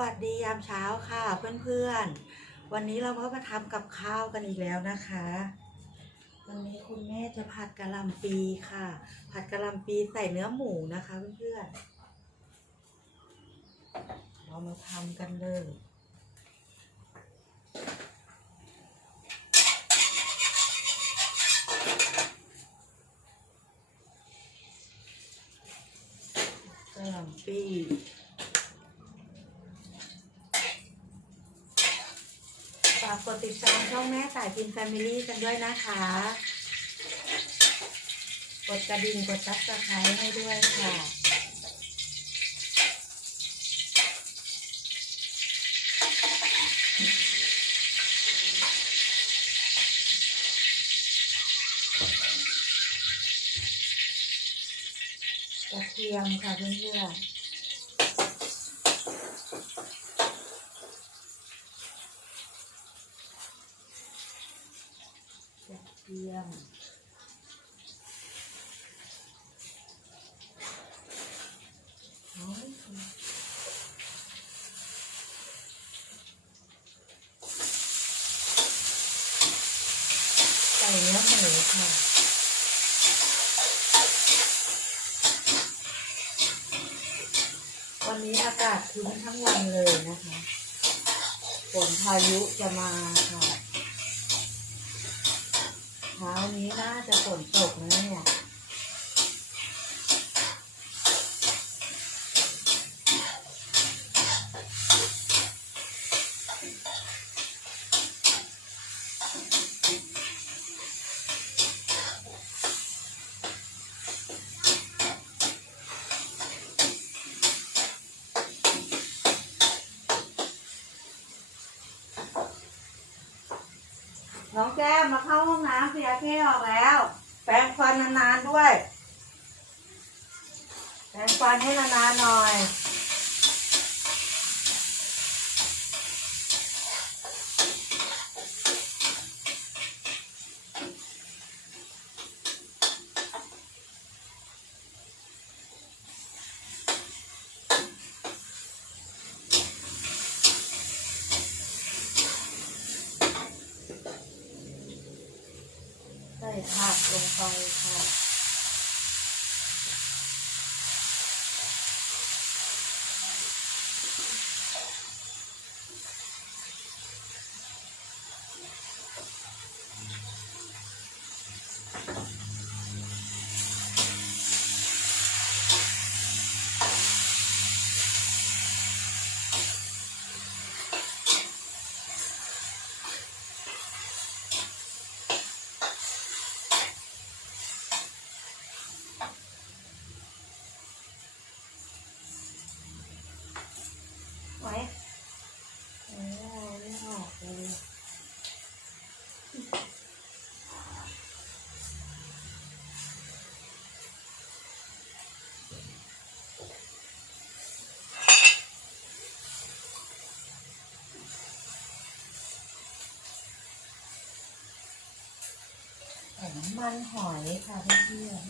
วัสดียามเช้าค่ะเพื่อนๆ วันนี้เราก็มาทำกับข้าวกันอีกแล้วนะคะ วันนี้คุณแม่จะผัดกะหล่ำปีค่ะ ผัดกะหล่ำปีใส่เนื้อหมูนะคะเพื่อนๆ เรามาทำกันเลย กะหล่ำปี ฝากกด ติดตามช่องแม่สายพินแฟมิลี่กันด้วยนะคะ กดกระดิ่งกดซับสไครต์ให้ด้วยค่ะกระเทียมค่ะเพื่อนๆ กระเทียมใส่เนื้อหมูค่ะวันนี้อากาศครึ้มทั้งวันเลยนะคะฝนพายุจะมาค่ะ ช้านี้น่าจะฝนตกนะเนี่ย แก้มมาเข้าห้องน้ำเสียเท่ออกแล้ว แปรงฟันนานๆด้วย แปรงฟันให้นานๆหน่อย ผักลงไปค่ะ ไว้โอ้ไม่ออกเลย ใส่น้ำ มันหอยค่ะเพื่อน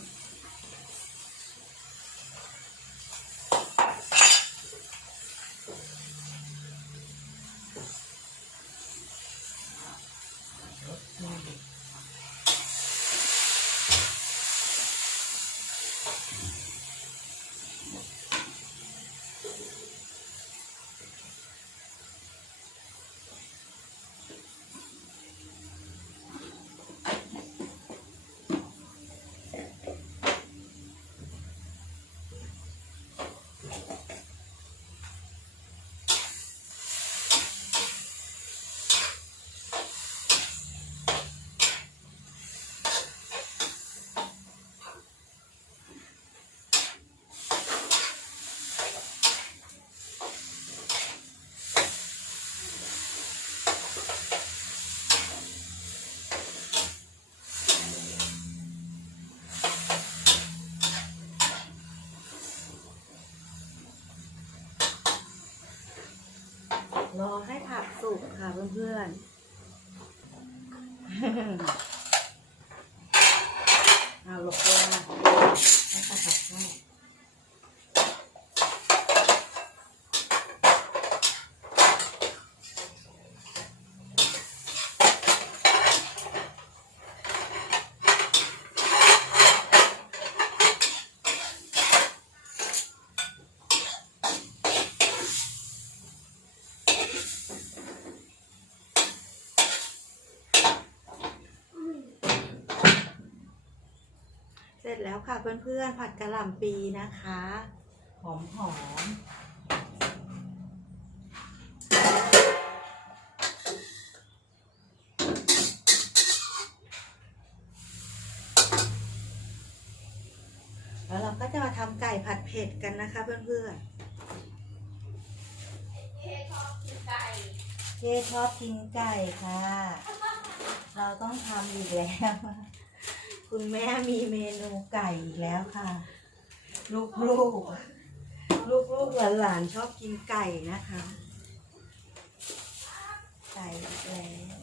รอให้ผักสุกค่ะเพื่อนๆเอาหลบตัวมาให้ผักสับ ร็จแล้วค่ะเพื่อนๆ ผัดกะหล่ำปีนะคะ หอมหอมแล้วเราก็จะมาทำไก่ผัดเผ็ดกันนะคะเพื่อนๆเจ๊ชอบกินไก่ค่ะ เราต้องทำอีกแล้ว คุณแม่มีเมนูไก่อีกแล้วค่ะ ลูกลูกลูกลูกหลานๆชอบกินไก่นะคะ ไก่อีกแล้ว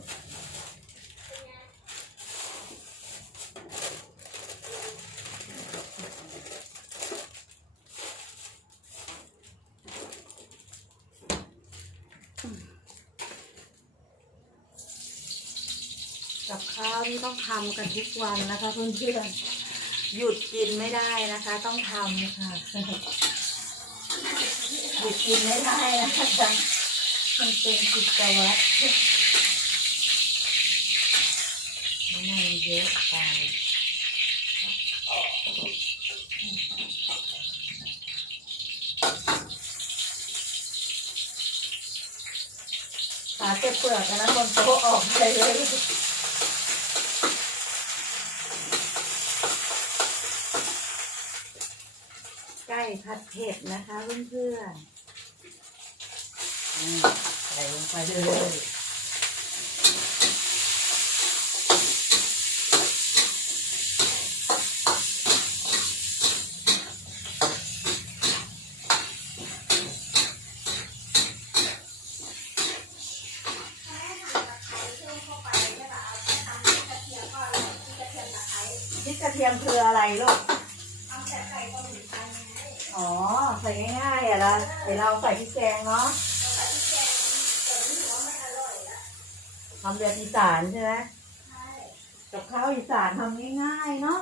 กับข้าวนี่ต้องทำกันทุกวันนะคะเพื่อนๆหยุดกินไม่ได้นะคะ ต้องทำค่ะหยุดกินไม่ได้นะคะมันเป็นกิจวัตรมันเยอะไปขาเก็บเปลือกนนั้นบนโต๊ะออกไปเลย ไก่ผัดเผ็ดนะคะเพื่อนๆอืมใส่ลงไปเลยพริกกระเทียมคืออะไรลูก อ๋อ ใส่ง่ายๆอะละเดี๋ยวเราใส่พริกแกงเนาะทำแบบอีสานใช่ไหมกับข้าวอีสานทำง่ายๆเนาะ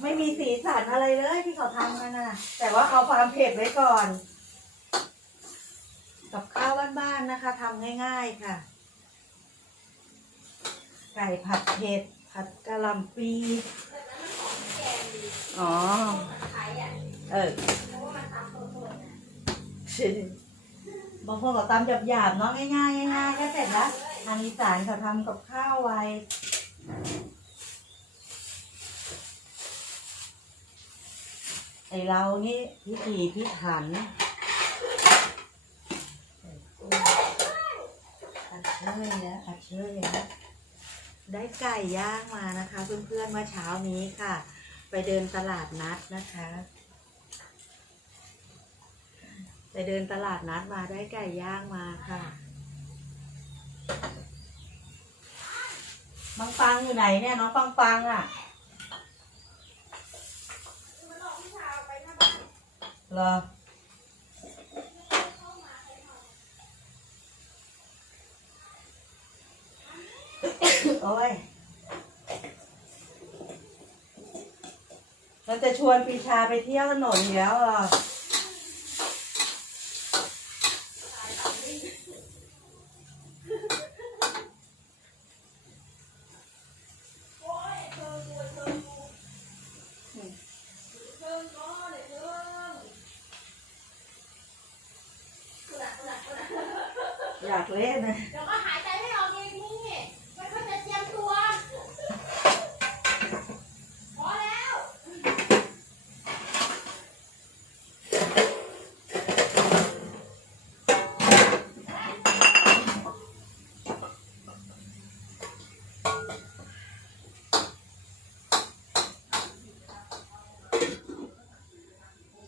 ไม่มีสีสันอะไรเลยที่เขาทำกันนะแต่ว่าเอาความเผ็ดไว้ก่อน กับข้าวบ้านๆนะคะทำง่ายๆค่ะ ไก่ผัดเผ็ดผัดกะหล่ำปีอ๋อ เออ บางคนก็ตำหยาบๆเนาะง่ายๆง่ายๆก็เสร็จแล้วทางอีสานเขาทำกับข้าวไวไอเรานี่พิถีพิถันอัดเชยนะอัดเชยนะได้ไก่ย่างมานะคะ เพื่อนๆเมื่อเช้านี้ค่ะ ไปเดินตลาดนัดนะคะ ไปเดินตลาดนัดมาได้ไก่ย่างมาค่ะน้องปังอยู่ไหนเนี่ยน้องปังปังอะเหรอโอ้ยเราจะชวนปีชาไปเที่ยวถนนอีแล้วเหรอ อยากเล่นนะ เดี๋ยวก็หายใจไม่ออกเองนี่ไม่ค่อยจะเตรียมตัว พอแล้ว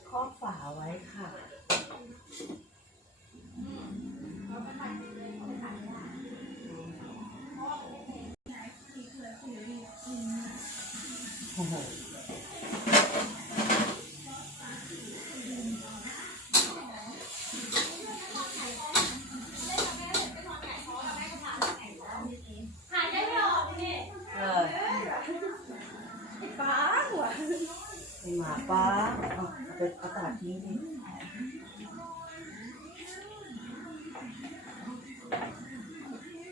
ครอบฝาไว้ค่ะ โอ้โหเออป้าหัวไอหมาป้าเอาเอาไปเอาตากทิ้งดิ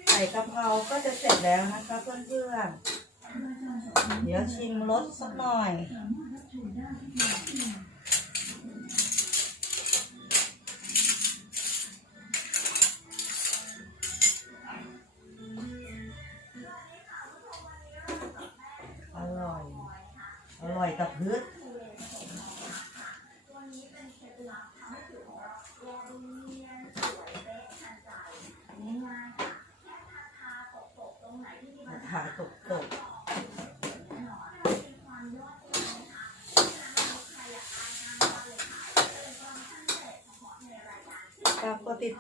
ไก่กะเพราก็จะเสร็จแล้วนะคะเพื่อนๆ เดี๋ยวชิมรสสักหน่อย อร่อย อร่อยกับพืชขาตกตก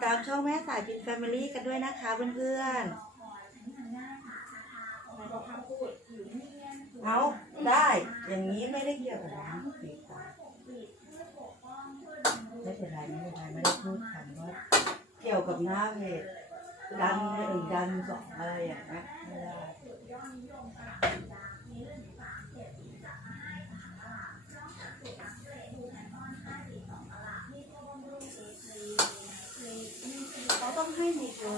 ตามช่องแม่สายพินแฟมิลี่กันด้วยนะคะเพื่อนๆเอาได้ อย่างนี้ไม่ได้เกี่ยวกับน้ำปีกตาไม่เป็นไรไม่เป็นไรไม่ได้พูดคำว่าเกี่ยวกับหน้าเพจดันหนึ่งดันสองอะไรอย่างเงี้ยไม่ได้เขาต้องให้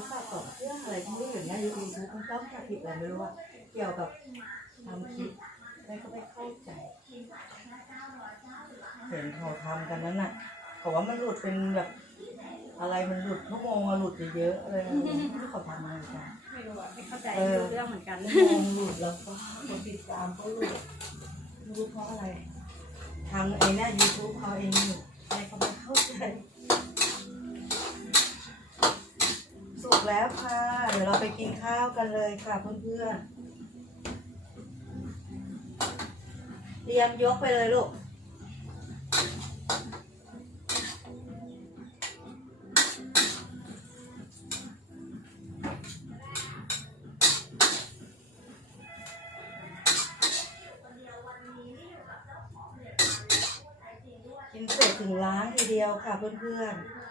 มีโทรศัพท์สองเครื่องอะไรที่ไม่อย่างเงี้ยยูทูบมันต้องจะผิดอะไรไม่รู้ว่าเกี่ยวกับทำคลิปแล้วก็ไม่เข้าใจเห็นเขาทำกันนั้นน่ะเขาว่ามันหลุดเป็นแบบอะไรมันหลุดชั่วโมงอะหลุดเยอะๆอะไรที่เขาทำอะไรกันไม่รู้อะไม่เข้าใจเออเรื่องเหมือนกันชั่วโมงหลุดแล้วก็คนติดตามก็หลุดไม่รู้เพราะอะไรทางไอ้เนี่ยยูทูบเขาเองอยู่อะไรเขาไม่เข้าใจ สุกแล้วค่ะ เดี๋ยวเราไปกินข้าวกันเลยค่ะเพื่อนๆเตรียมยกไปเลยลูกกินเสร็จถึงร้านทีเดียวค่ะเพื่อนๆ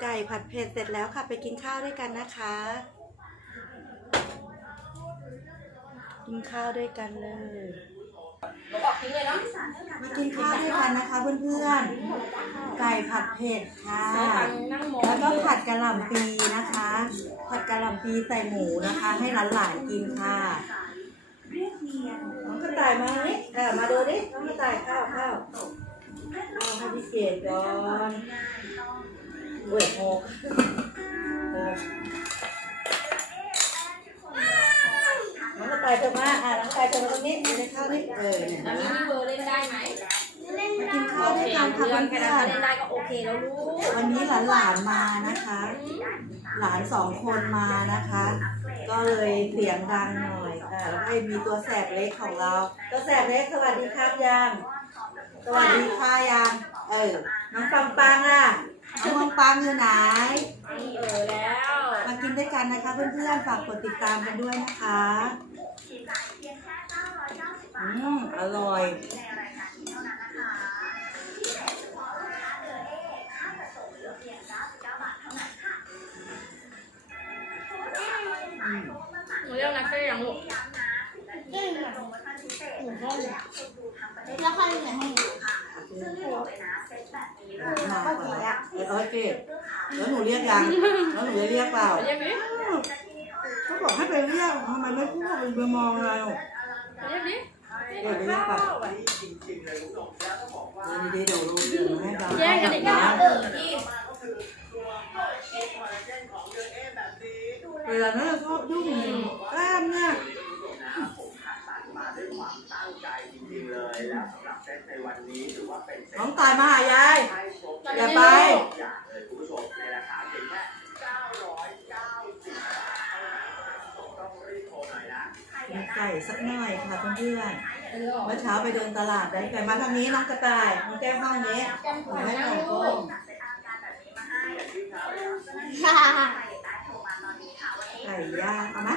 ไก่ผัดเผ็ดเสร็จแล้วค่ะ ไปกินข้าวด้วยกันนะคะ กินข้าวด้วยกันเลยเราบอกทิ้งเลยเนาะมากินข้าวด้วยกันนะคะเพื่อนๆ ไก่ผัดเผ็ดค่ะนั่งมองแล้วก็ผัดกะหล่ำปีนะคะ ผัดกะหล่ำปีใส่หมูนะคะ ให้หลานๆกินค่ะน้องกระต่ายมานี่อะมาดูดิน้องกระต่ายข้าวข้าวเอาให้พี่เกดก่อน เว้ยโหกโหกน้องกระต่ายเธอมาอะน้องกระต่ายเธอมาตรงนี้อยู่ในข้าวนี่เออเนี่ยแล้วนะมินิเวอร์เล่นได้ไหมมากินข้าวด้วยกันค่ะเพื่อนเพื่อนเล่นได้ก็โอเคแล้วลูกวันนี้หลานๆมานะคะ หลานสองคนมานะคะ ก็เลยเสียงดังหน่อยค่ะแล้วก็มีตัวแสบเล็กของเรา ตัวแสบเล็กสวัสดีครับยังสวัสดีค่ะยังเออน้องปังปังอะ น้องปังปังอยู่ไหนเออแล้วมากินด้วยกันนะคะเพื่อนๆ ฝากกดติดตามกันด้วยนะคะ อืม อร่อย หนูเรียกนักเรียนลูกแล้วค่อยเหลือ ให้มากกว่าแล้วเออโอเคแล้วหนูเรียกยังแล้วหนูจะเรียกเปล่าเรียกดิเขาบอกให้ไปเรียกทำไมไม่พูดไปมองอะไรอะเรียกดิเดี๋ยวไปเรียกเปล่าดีๆเดี๋ยวรู้เดี๋ยวให้เราแย่งกันอีกแล้วเออพี่เวลานั้นชอบยุ่งแก้มเนี่ยายมาหายาย อย่าไปกินไก่สักหน่อยค่ะเพื่อนๆเมื่อเช้าไปเดินตลาดได้ไก่มาทางนี้น้องกระต่ายน้องแก้วข้างนี้ขอให้ไก่โก้งไก่ย่างเอาไหม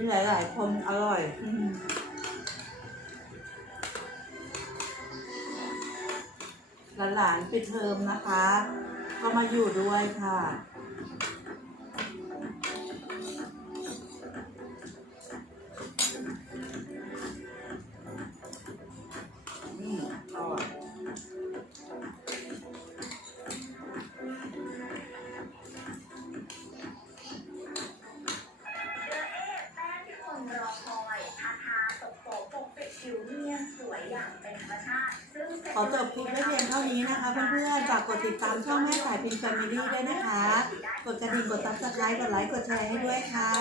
กินหลายๆคนอร่อย อืมหลานๆปิดเทอมนะคะ ก็มาอยู่ด้วยค่ะ อจบคลิปไว้เพียงเท่านี้นะคะเพื่อนๆฝากกดติดตามช่องแม่สายพินแฟมิลี่ด้วยนะคะ กดกระดิ่งกดซับสไครต์กดไลค์กดแชร์ให้ด้วยค่ะ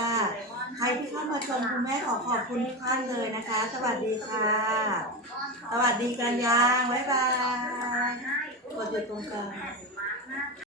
ใครที่เข้ามาชมคุณแม่ขอขอบคุณทุกท่านเลยนะคะ สวัสดีค่ะ สวัสดีกันยางบ๊ายบายกดอยู่ตรงกลาง